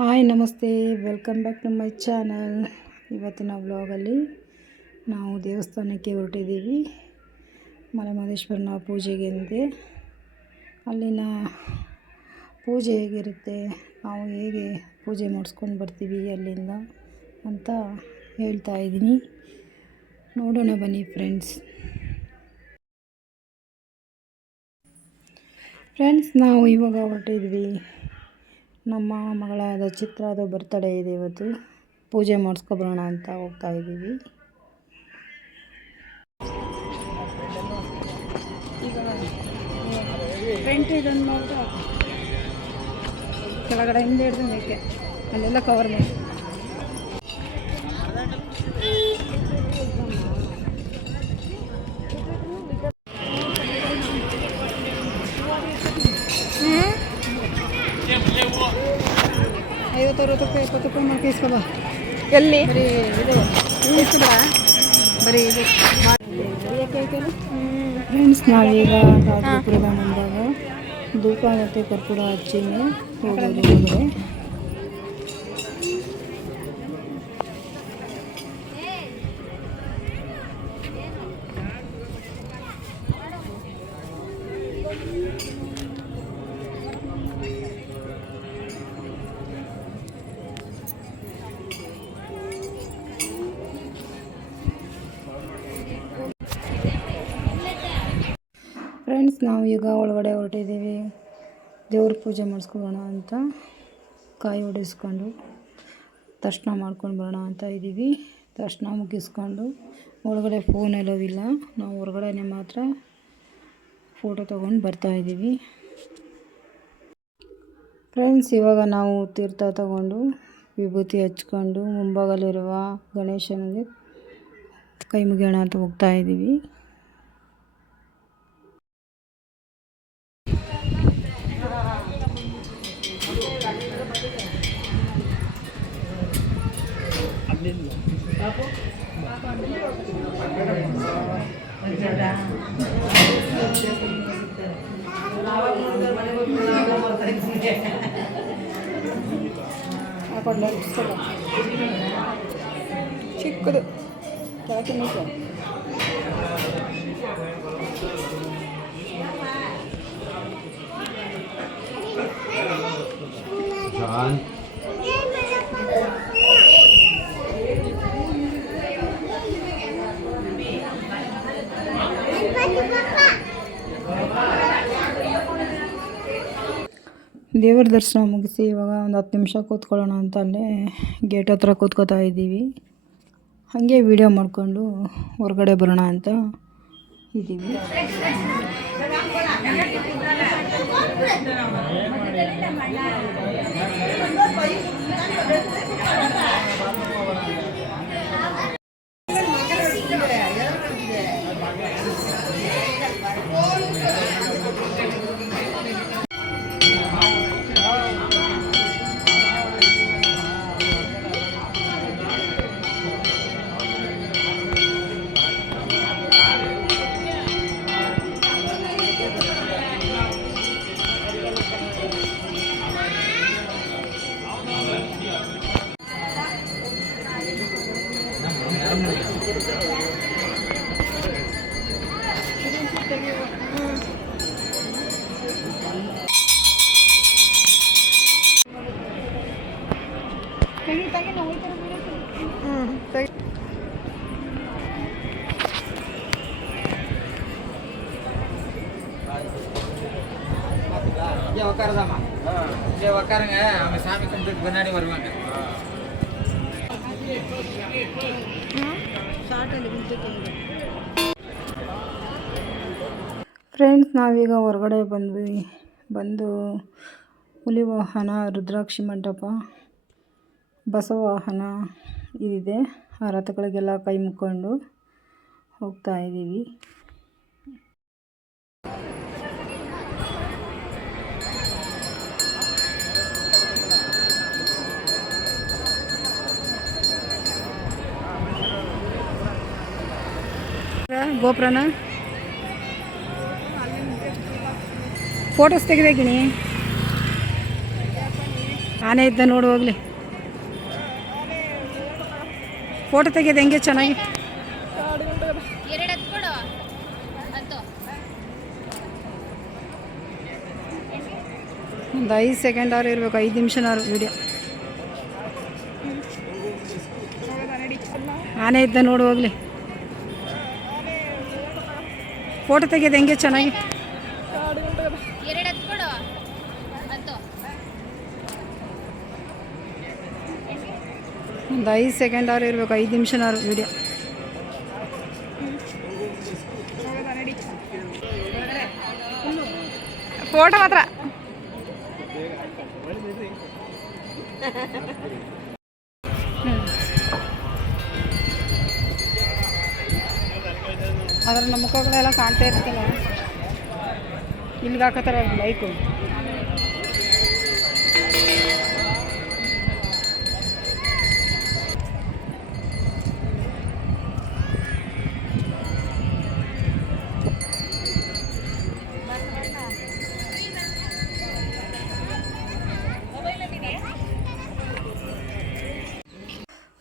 Hi ನಮಸ್ತೆ, welcome back to my channel. ಇವತ್ತಿನ ವ್ಲಾಗಲ್ಲಿ ನಾವು ದೇವಸ್ಥಾನಕ್ಕೆ ಹೊರಟಿದ್ದೀವಿ. ಮಲೆಮಹದೇಶ್ವರನ ಪೂಜೆಗೆ ಅಂತೆ. ಅಲ್ಲಿನ ಪೂಜೆ ಹೇಗಿರುತ್ತೆ, ನಾವು ಹೇಗೆ ಪೂಜೆ ಮಾಡಿಸ್ಕೊಂಡು ಬರ್ತೀವಿ ಅಲ್ಲಿಂದ ಅಂತ ಹೇಳ್ತಾ ಇದ್ದೀನಿ. ನೋಡೋಣ ಬನ್ನಿ ಫ್ರೆಂಡ್ಸ್. ನಾವು ಇವಾಗ ಹೊರಟಿದ್ವಿ. ನಮ್ಮ ಮಗಳಾದ ಚಿತ್ರದ ಬರ್ತ್ಡೇ ಇದೆ ಇವತ್ತು. ಪೂಜೆ ಮಾಡಿಸ್ಕೊಬರೋಣ ಅಂತ ಹೋಗ್ತಾ ಇದ್ದೀವಿ. ಈಗ ಫ್ರಂಟ್ ಇದನ್ನು ನೋಡಿದ್ರೆ ಕೆಳಗಡೆ ಹಿಂದೆ ಹಿಡಿದು ಮೇಕೆ ಅಲ್ಲೆಲ್ಲ ಕವರ್ ಮಾಡಿ ₹50 ₹20 ಮಾಡಿ ಇಸ್ಕೊಬ. ಎಲ್ಲಿ ಬರೀ ಇದು ಇಸ್ಕೊಬೇಡ, ಬರೀ ಇದು ಫ್ರೆಂಡ್ಸ್. ನಾವೀಗ ರಾಜಪುರದ ಮುಂದಾಗ ಧೂಪ ಮತ್ತು ಕರ್ಪೂರ ಹಚ್ಚಿನೇ ಹೋಗೋದು ಹೊರಗಡೆ. ಫ್ರೆಂಡ್ಸ್, ನಾವು ಈಗ ಒಳಗಡೆ ಹೊರಟಿದ್ದೀವಿ. ದೇವ್ರ ಪೂಜೆ ಮಾಡಿಸ್ಕೊಳ್ಳೋಣ ಅಂತ ಕಾಯಿ ಹೊಡೆಸ್ಕೊಂಡು ದರ್ಶನ ಮಾಡ್ಕೊಂಡು ಬರೋಣ ಅಂತ ಇದ್ದೀವಿ. ದರ್ಶನ ಮುಗಿಸ್ಕೊಂಡು ಒಳಗಡೆ ಫೋನ್ ಎಲ್ಲೋವಿಲ್ಲ, ನಾವು ಹೊರಗಡೆ ಮಾತ್ರ ಫೋಟೋ ತೊಗೊಂಡು ಬರ್ತಾಯಿದ್ದೀವಿ. ಫ್ರೆಂಡ್ಸ್, ಇವಾಗ ನಾವು ತೀರ್ಥ ತಗೊಂಡು ವಿಭೂತಿ ಹಚ್ಕೊಂಡು ಮುಂಭಾಗಲಿರುವ ಗಣೇಶನಿಗೆ ಕೈ ಮುಗಿಯೋಣ ಅಂತ ಹೋಗ್ತಾ ಇದ್ದೀವಿ. ಚಿಕ್ಕದು ದೇವರ ದರ್ಶನ ಮುಗಿಸಿ ಇವಾಗ ಒಂದು 10 ನಿಮಿಷ ಕೂತ್ಕೊಳ್ಳೋಣ ಅಂತ ಅಲ್ಲೇ ಗೇಟ್ ಹತ್ರ ಕೂತ್ಕೋತಾ ಇದ್ದೀವಿ. ಹಾಗೆ ವಿಡಿಯೋ ಮಾಡಿಕೊಂಡು ಹೊರಗಡೆ ಬರೋಣ ಅಂತ ಇದ್ದೀವಿ. உட்காருங்க, அவங்க சாமி கும்பிட்டு பின்னாடி வருவாங்க. ಫ್ರೆಂಡ್ಸ್, ನಾವೀಗ ಹೊರಗಡೆ ಬಂದು ಹುಲಿ ವಾಹನ, ರುದ್ರಾಕ್ಷಿ ಮಂಟಪ, ಬಸವ ವಾಹನ ಇದಿದೆ. ಆ ರಥಗಳಿಗೆಲ್ಲ ಕೈ ಮುಕ್ಕೊಂಡು ಹೋಗ್ತಾ ಇದ್ದೀವಿ. ಗೋಪುರನ ಫೋಟೋಸ್ ತೆಗೆದಾಕಿನಿ. ಆನೆ ಇದ್ದ ನೋಡು ಹೋಗ್ಲಿ. ಫೋಟೋ ತೆಗೆಯೋದು ಹೆಂಗೆ ಚೆನ್ನಾಗಿ. ಒಂದು 5 ಸೆಕೆಂಡ್ ಅವ್ರು ಇರಬೇಕು, 5 ನಿಮಿಷನಾರು ವಿಡಿಯೋ. ಆನೆ ಇದ್ದ ನೋಡು ಹೋಗ್ಲಿ. ಫೋಟೋ ತೆಗೆಯೋದು ಹೆಂಗೆ ಚೆನ್ನಾಗಿ. ಒಂದು 5 ಸೆಕೆಂಡ್ ಅವ್ರು ಇರಬೇಕು, 5 ನಿಮಿಷನಾರು ವಿಡಿಯೋ. ಫೋಟೋ ಮಾತ್ರ. ಅದ್ರ ನಮ್ಮ ಮುಖಗಳೆಲ್ಲ ಕಾಣ್ತಾ ಇರ್ತಲ್ಲ, ಇಲ್ಲಿಗೆ ಹಾಕತ್ತಾರ ಲೈಕು.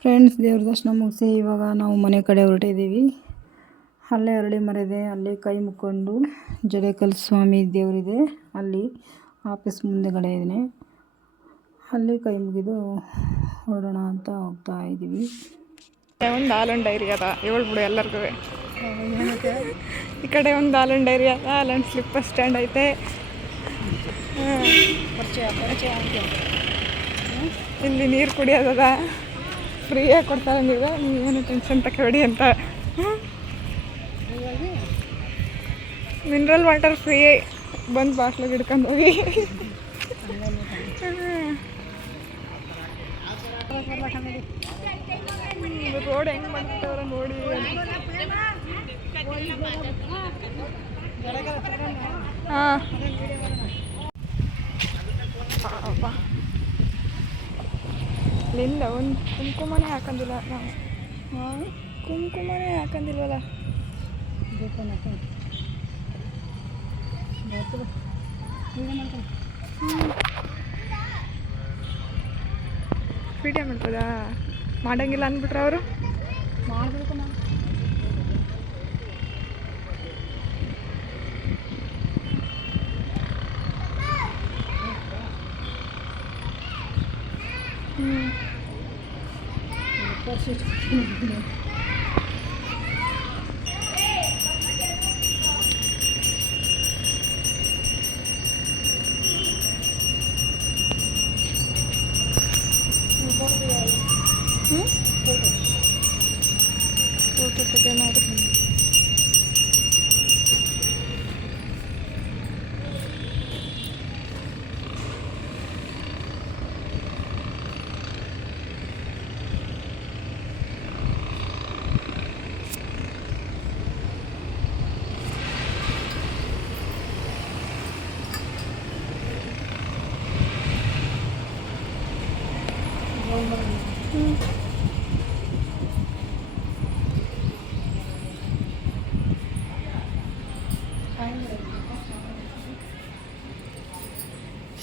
ಫ್ರೆಂಡ್ಸ್, ದೇವ್ರ ದರ್ಶನ ಮುಗಿಸಿ ಇವಾಗ ನಾವು ಮನೆ ಕಡೆ ಹೊರಟಿದ್ದೀವಿ. ಅಲ್ಲೇ ಅರಳಿ ಮರ ಇದೆ, ಅಲ್ಲಿ ಕೈ ಮುಕ್ಕೊಂಡು ಜಡೆಕಲ್ ಸ್ವಾಮಿ ದೇವರಿದೆ, ಅಲ್ಲಿ ಆಫೀಸ್ ಮುಂದೆಗಡೆ ಇದ್ದೀನಿ, ಅಲ್ಲಿ ಕೈ ಮುಗಿದು ಹೊರಡೋಣ ಅಂತ ಹೋಗ್ತಾ ಇದ್ದೀವಿ. ಒಂದು ಹಾಲನ್ ಡೈರಿ ಅದ, ಹೇಳ್ಬಿಡು ಎಲ್ಲರಿಗೂ. ಈ ಕಡೆ ಒಂದು ಹಾಲನ್ ಡೈರಿ ಅದ, ಅಲ್ಲೊಂದು ಸ್ಲಿಪ್ಪರ್ ಸ್ಟ್ಯಾಂಡ್ ಐತೆ. ಇಲ್ಲಿ ನೀರು ಕುಡಿಯೋದದ, ಫ್ರೀಯಾಗಿ ಕೊಡ್ತಾರೆ. ನೀವೇನು ಟೆನ್ಷನ್ ತಗೊಬೇಡಿ ಅಂತ. ಮಿನರಲ್ ವಾಟರ್ ಫ್ರೀ, ಬಂದು ಬಾಟ್ಲಿಗೆ ಹಿಡ್ಕೊಂಡು ಹೋಗಿ. ರೋಡ್ ಹೆಂಗೆ ಮಾಡ್ತವ್ರ ನೋಡಿ. ಹಾಂ, ಇಲ್ಲಿಂದ ಒಂದು ಕುಂಕುಮನೇ ಹಾಕಂದಿಲ್ಲ ನಾವು. ಹಾಂ, ಕುಂಕುಮನೇ ಹಾಕಂದಿಲ್ವಲ್ಲ. ವಿಡಿಯೋ ಮಾಡ್ಬೋದಾ? ಮಾಡಂಗಿಲ್ಲ ಅಂದ್ಬಿಟ್ರೆ ಅವರು. ಮಾಡಬೇಕು ನಾನು. ಫೋಟೋ ತೆಗೆಯೋಣ.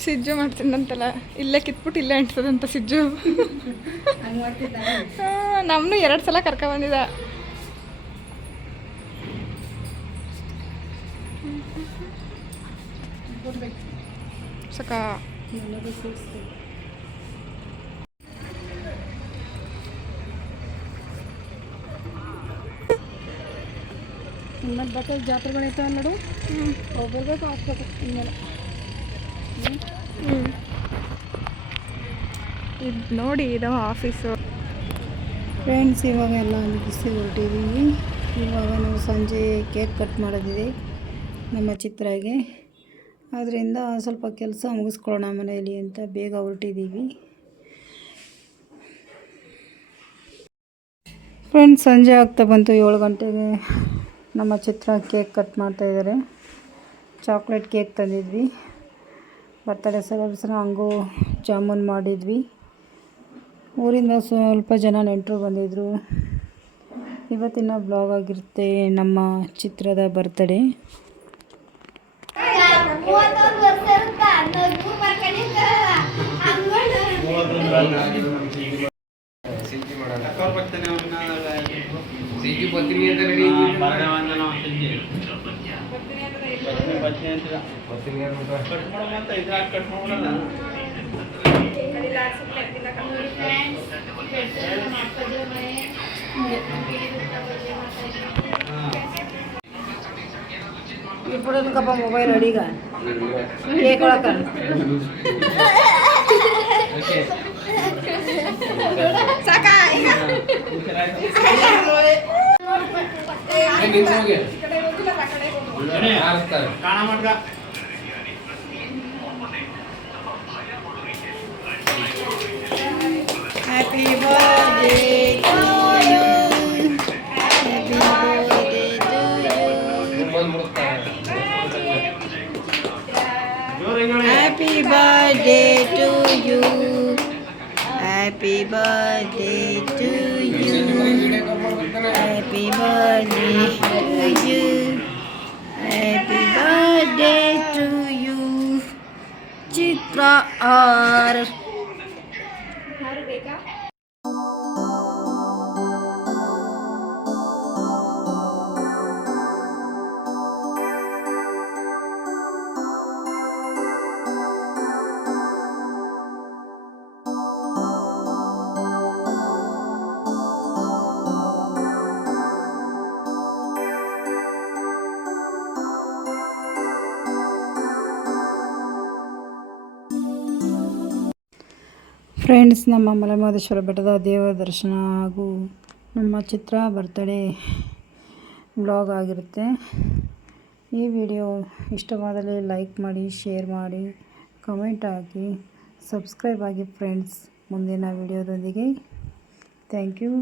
ಸಿಜ್ಜು ಮಾಡ್ತಿದ್ದಂತಲ್ಲ, ಇಲ್ಲೇ ಕಿತ್ಬಿಟ್ಟು ಇಲ್ಲೇ ಅಂಟ್ಸದಂತ ಸಿಜ್ಜು. ನಮ್ಮನ್ನು 2 ಸಲ ಕರ್ಕೊಬಂದಿದ್ದ. ಸಕ ಇನ್ಮೇಲೆ ಬರ್ತದೆ, ಜಾತ್ರೆಗಳು ಇರ್ತಾವೆ ನೋಡು, ಹೋಗ್ಬರ್ಬೇಕು, ಹಾಕ್ಬೇಕು ಇನ್ಮೇಲೆ. ಇದು ನೋಡಿ, ಇದು ಆಫೀಸು. ಫ್ರೆಂಡ್ಸ್, ಇವಾಗ ಎಲ್ಲ ಮುಗಿಸಿ ಹೊರಟಿದ್ದೀವಿ. ಇವಾಗ ನಾವು ಸಂಜೆ ಕೇಕ್ ಕಟ್ ಮಾಡೋದಿದೆ ನಮ್ಮ ಚಿತ್ರಾಗೆ, ಆದ್ದರಿಂದ ಸ್ವಲ್ಪ ಕೆಲಸ ಮುಗಿಸ್ಕೊಳ್ಳೋಣ ಮನೆಯಲ್ಲಿ ಅಂತ ಬೇಗ ಹೊರಟಿದ್ದೀವಿ. ಫ್ರೆಂಡ್ಸ್, ಸಂಜೆ ಆಗ್ತಾ ಬಂತು, 7 ಗಂಟೆಗೆ. ನಮ್ಮ ಚಿತ್ರ ಕೇಕ್ ಕಟ್ ಮಾಡ್ತಾಯಿದ್ದಾರೆ. ಚಾಕ್ಲೇಟ್ ಕೇಕ್ ತಂದಿದ್ವಿ, ಬರ್ತಡೇ ಸೆಲೆಬ್ರೇಷನ್ ಹಂಗೂ ಜಾಮೂನ್ ಮಾಡಿದ್ವಿ. ಊರಿಂದ ಸ್ವಲ್ಪ ಜನ ನೆಂಟರು ಬಂದಿದ್ದರು. ಇವತ್ತಿನ ಬ್ಲಾಗ್ ಆಗಿರುತ್ತೆ ನಮ್ಮ ಚಿತ್ರದ ಬರ್ತ್ಡೇ. ಸಿಂಚಿ ಮಾಡೋಣ ಸಿಂಚಿ ಪತ್ರಿಕೆ ಅಂತ ರೆಡಿ ఇప్పుడు ఎందుకప్ప మొబైల్ రెడీగా కేక్ కొడక happy birthday to you happy birthday to you happy birthday to you happy birthday to you happy birthday to you happy birthday to you ಚಿತ್ರ ಆರ್ ಫ್ರೆಂಡ್ಸ್, ನಮ್ಮ ಮಲೆಮಹದೇಶ್ವರ ಬೆಟ್ಟದ ದೇವರ ದರ್ಶನ ಹಾಗೂ ನಮ್ಮ ಚಿತ್ರ ಬರ್ತ್ಡೇ ವ್ಲಾಗ್ ಆಗಿರುತ್ತೆ. ಈ ವಿಡಿಯೋ ಇಷ್ಟವಾದಲ್ಲಿ ಲೈಕ್ ಮಾಡಿ, ಶೇರ್ ಮಾಡಿ, ಕಮೆಂಟ್ ಹಾಕಿ, ಸಬ್ಸ್ಕ್ರೈಬ್ ಆಗಿ ಫ್ರೆಂಡ್ಸ್. ಮುಂದಿನ ವಿಡಿಯೋದೊಂದಿಗೆ ಥ್ಯಾಂಕ್ ಯು.